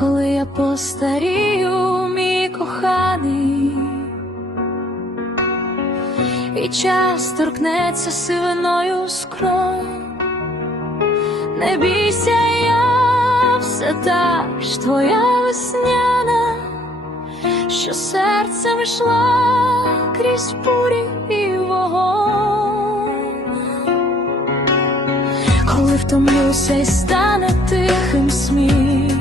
Коли я постарію, мій коханий, і час торкнеться сивиною скром, не бійся я все та ж твоя весняна що серцем йшла крізь бурі і вогонь. Коли втомлюся і стане тихим сміх,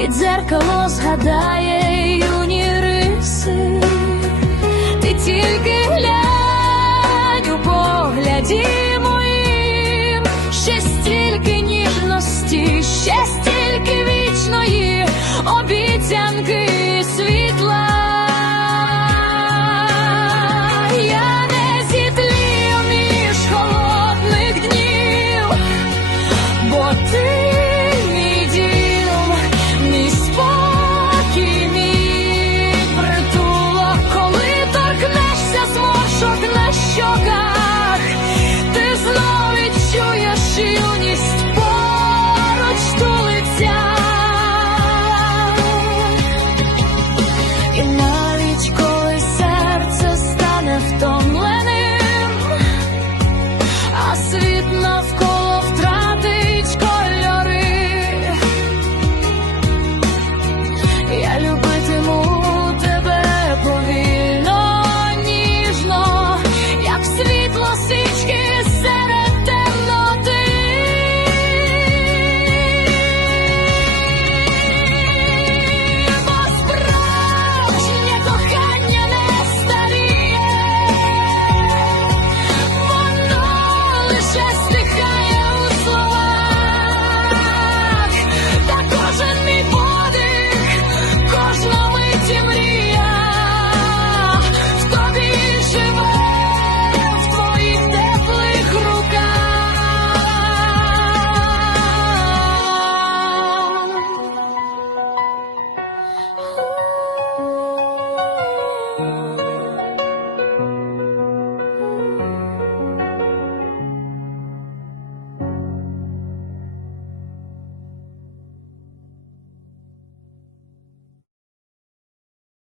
і дзеркало згадає юні риси, ти тільки глянь у погляді моїм, ще стільки ніжності, ще of course.